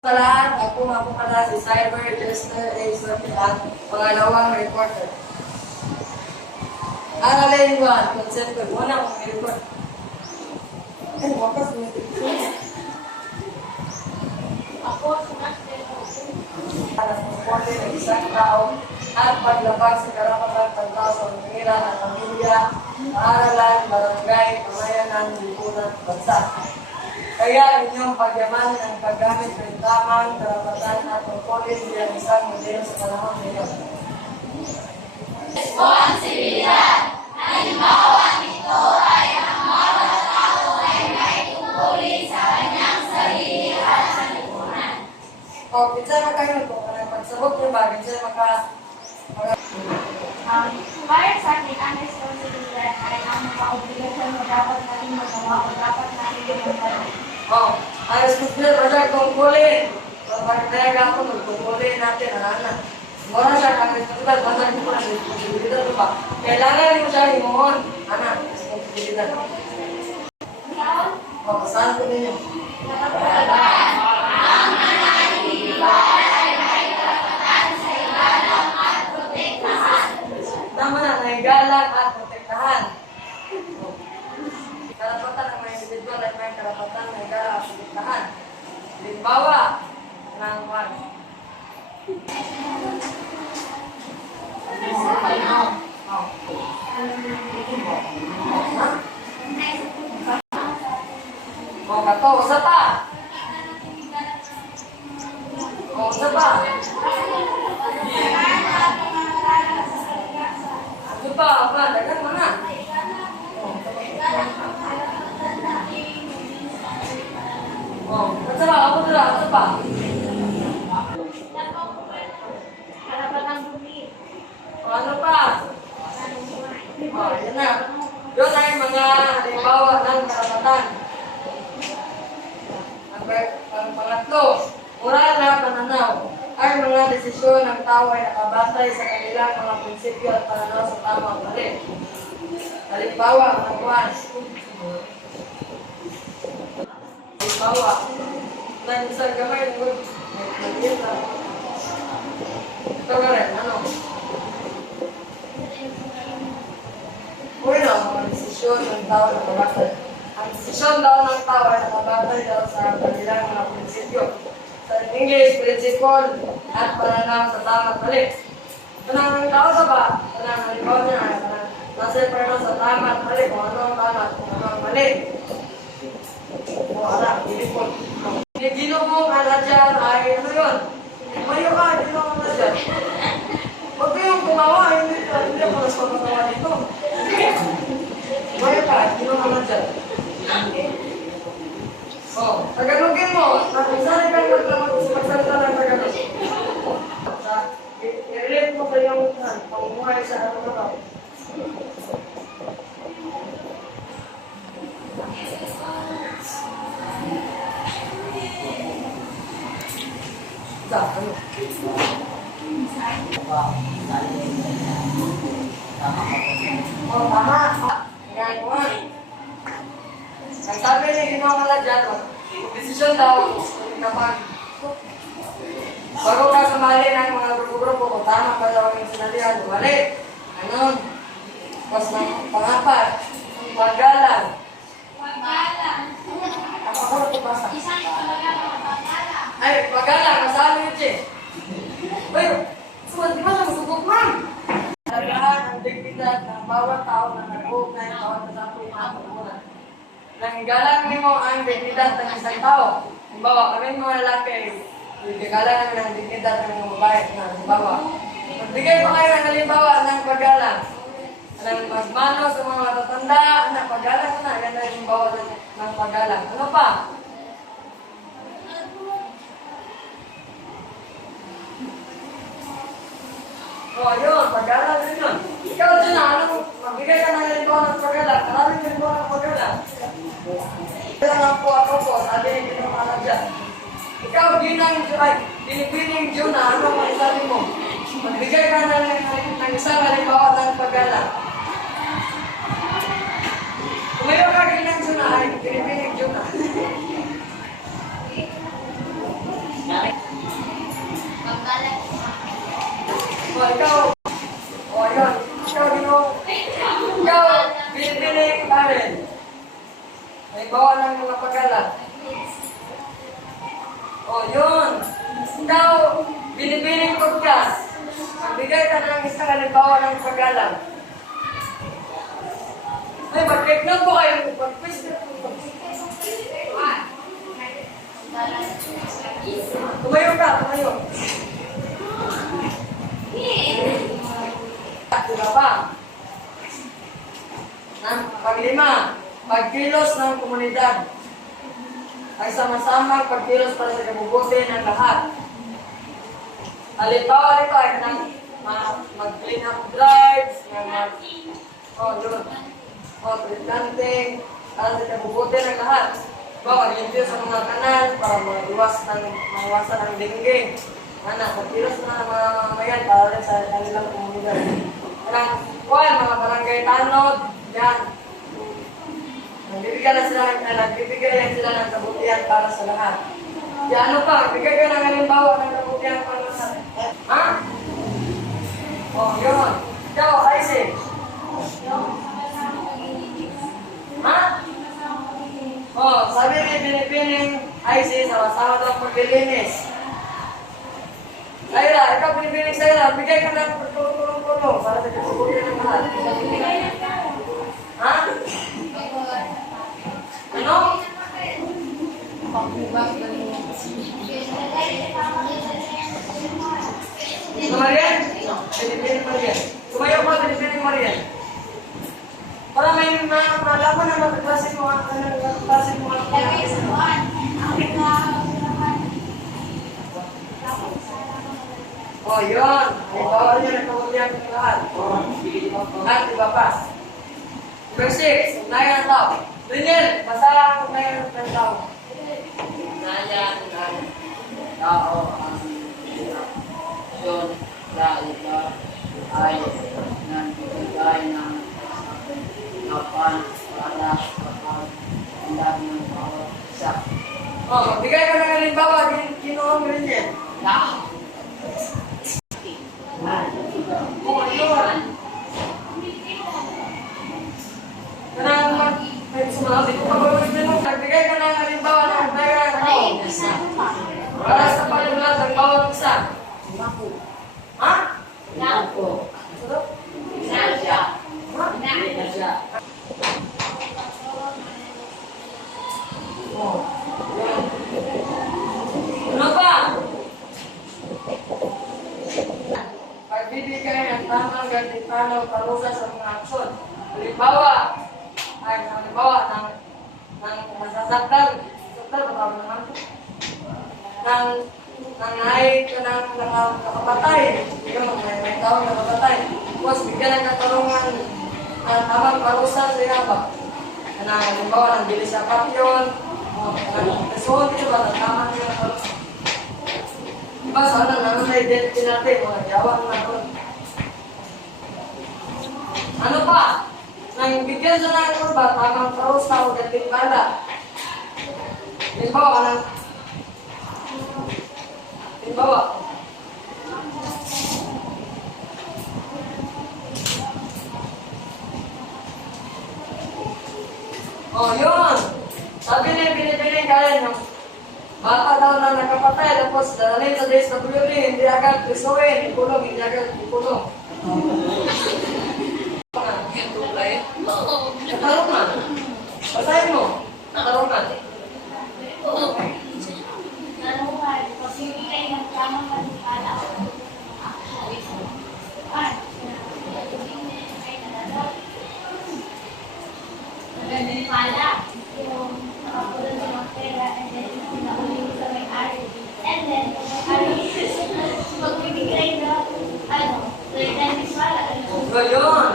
Sa lahat, ako nga po pala si Cyber Jester A. Sortilan, pangalawang reporter. Aralin 1, concept ko. Una kong report. Ay, wakas mo ito. Ako, sumaster ko. Para sa supporte ng isang tao at paglabag sa karapatan ng tao sa mangira ng pamilya, paaralan, barangay, pamayanan, lipunan, bansa. Kaya inyong pagyamanan ang paggamit ng tamang karapatan at tungkulin bilang isang modelo sa panahon ngayon. Responsibilidad. Halimbawa nito ay ang bawat tao ay may tungkulin sa kanyang sarili at sa lipunan. O, pinsay makayon po, kanang pagsabot yung bagay, pinsay Para sa akin, ang responsibilidad ay ang mga obligasyon na dapat natin magawa o dapat natin ginawa. Ang responsibilidad siya tungkulin. Pag-tag ako, tungkulin natin, anak. Mura siya, ang responsibilidad, basta ko po ang responsibilidad, diba? Kailangan mo siya himuhon, anak, responsibilidad. Saan ko ninyo? Ang nananiliwala ay may karapatan sa igalang at protektahan. Tama na, naigalang at protektahan. Karapatan ng mga individual ay may karapatan na igalang at protektahan. Halimbawa, ng one. Kato, usa pa. Usa pa. Ano pa? Apa? Dagan mana? Usa pa, ako dira, usa pa. Karapatang bumi. Ano pa? Yan na. Yun ay mga halimbawa ng karapatan. Ang pangatlo, moral na pananaw ay mga desisyon ng tao ay nakabatay sa kanilang mga prinsipyo at pananaw sa tama at mali. Halimbawa, ang buwan. Halimbawa, ng isang gamay ng maliit na. Ito ka rin, ano? Una, mga desisyon ng tao na nakabatay. Ang desisyon daw ng tao ay nakabatay daw sa kanilang mga prinsipyo. Sa English, principle at pananaw sa tama at mali. Kanang tao sa ba? Kanang halimbawa niya ay nasa pero sa tama at mali. Kung ano ang tama at kung ano ang mali. O ala, hindi po. Ginugong aladyan ay ano yun? Mayo ka, ginugong aladyan. Huwag kayong tumawa, hindi ako nasa pagkatawa dito. Mayo ka, ginugong aladyan. Tagalogin mo. Saan ka magsalita ng Tagalog? I-relate mo sa iyong pangumuhay sa araw-araw. Ano? Tama. Yan mo. Ang sabi niya ginawa ka dyan, desisyon daw, kapag bago ka sumali ng mga grupo-grupo, kung tama ba daw ang sinalihan, mali. Ano? Tapos ng pangapat, paggalang. Paggalang. Ako ko ito basa. Isang paggalang. Ay, paggalang, masama yun siya. Uy, suwan, di ba na masubok, ma'am? Alagaan ang dignidad ng bawat tao na nag-uugnay ang bawat kasapoy na pagkunan. Nanggalang mo ang dignidad ng isang tao. Halimbawa, kami mga lalaki, nagagalang namin ang dignidad ng mga babae na halimbawa. Magbigay pa kayo ng halimbawa ng paggalang. Ang magmano sa mga matatanda, na paggalang na, yan na yung halimbawa ng paggalang. Ano pa? Yun, paggalang din yun. Ikaw dyan na, magbigay ka ng halimbawa ng paggalang. Maraming halimbawa ng paggalang. Kaya nga po ako po, sabi ni Pinoy dyan. Ikaw, Pinipining Juna, ano ang sabi mo? Magbigay ka ng isang halimbawa ng paggalang. Tumayo ka ginang Juna, ay Pinipining Juna. O, ikaw. O, yun. Ikaw, Ginoo. Ikaw, binibining Karen. May bawa ng mga pagkalat. O, yun. Ikaw, binibining Pagkas. Magbigay ka ng isang halimbawa ng pagkalat. Ay, mag-take po kayo. Mag-quiz na po. Tumayo ka, tumayo. Diba pa? Paglima, pagkilos ng komunidad ay sama-sama pagkilos para sa kabubuti ng lahat. Halimbawa nito ay kanang mag-clean up drives, street planting, para sa kabubuti ng lahat. Mag-review sa mga kanal para mawasan ng dengue. Pagkilos na ng mga mamamayan para rin sa kanilang komunidad. Mga barangay tanod, yan. Nagbibigay yan sila ng kabutihan para sa lahat. Ano pa, bigay ka ng halimbawa ng kabutihan para sa lahat. Ha? O, yun. Ikaw, Isaac. Ha? O, sabi ni Binibining Isaac, sama-sama daw paglilinis. Saira, ikaw Binibining Saira, bigay ka ng tulong-tulong para sa kabutihan ng lahat. Ha? Ano? Marian? Binibining Marian. Tumayo ko, Binibining Marian. Para may malaman na magkaklase mo ang klase mo ang oh, yun. May bawal nyo na kabutihan ng lahat. At iba pa. Verse 6, unayan ang tao. Daniel, basa ang unayan ng tao. Unayan ng tao ang yun sa iba ay nagbibigay ng kapan para kapag ng bawat isa. Oh, magbigay ka ng halimbawa, Ginoong Daniel. Oh, yun. May sumabi ko pag-ulit din mo. Nagbigay ka ng halimbawa ng magbigay ng tao. Para sa palimulat ng bawat isa. Ha? Ako. Inasya. Ha? Inasya. Oh. Ano pa? Pagbibigay ng tamang gantimpala o parusa sa mga aksyon. Halimbawa ng masasaktan, ng nakapatay, may taong nakapatay. Tapos bigyan ng katarungan ng tamang parusa sa iaba. Halimbawa ng bilis sa papyon, kasuhon dito ba, tamang yung parusa. Diba, sana naman na identity natin, mga yawang na doon. Ano pa? Nang bigyan sa ng kurba, tamang parusa o gantimpala. Halimbawa. Oh, yun. Sabi niya, Binibining Karen, yung bata daw na nakapatay, tapos dalhin sa DSWD, hindi agad krisuhin, ikulong, hindi agad ikulong. Katarungan. Basahin mo. Katarungan. Ngayon,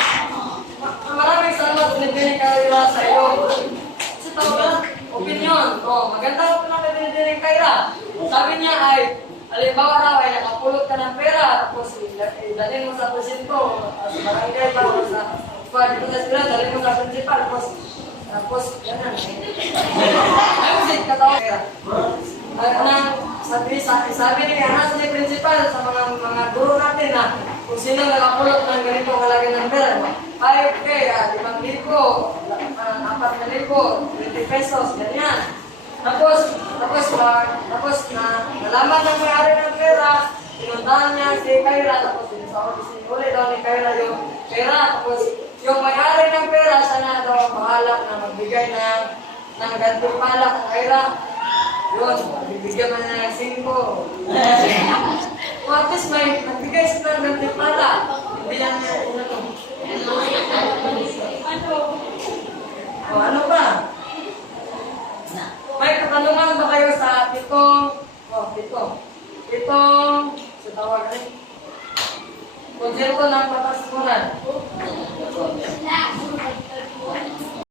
maraming salamat Binibining Kaira sa iyo. Kasi tawag opinion. Maganda ko lang Binibining Kaira. Sabi niya ay, halimbawa raw ay nakapulot ka ng pera, tapos dalhin mo sa presinto, sa barangay pa, o sa dito sa sila, dalhin mo sa principal, tapos, yan na. Ayun, katawag pera. Sabi niya, nasa ni principal sa mga guro natin na, kung sino nakapulot ng ganito kalaki ng pera, 5K, 5,000, 4,000, 20 pesos, ganyan. Tapos nalaman ng may-ari ng pera, pinuntahan niya si Kyra, tapos sinuli daw ni Kyra yung pera, tapos yung may-ari ng pera, sana daw bahala na magbigay ng gantimpala kay Kyra. Yun, bibigyan mo na ng 5. At least may nagbigay sila ng gantimpala. Hindi lang niya ano ba? May katanungan ba kayo sa pitong sa tawag rin? Proyekto ng patasuran.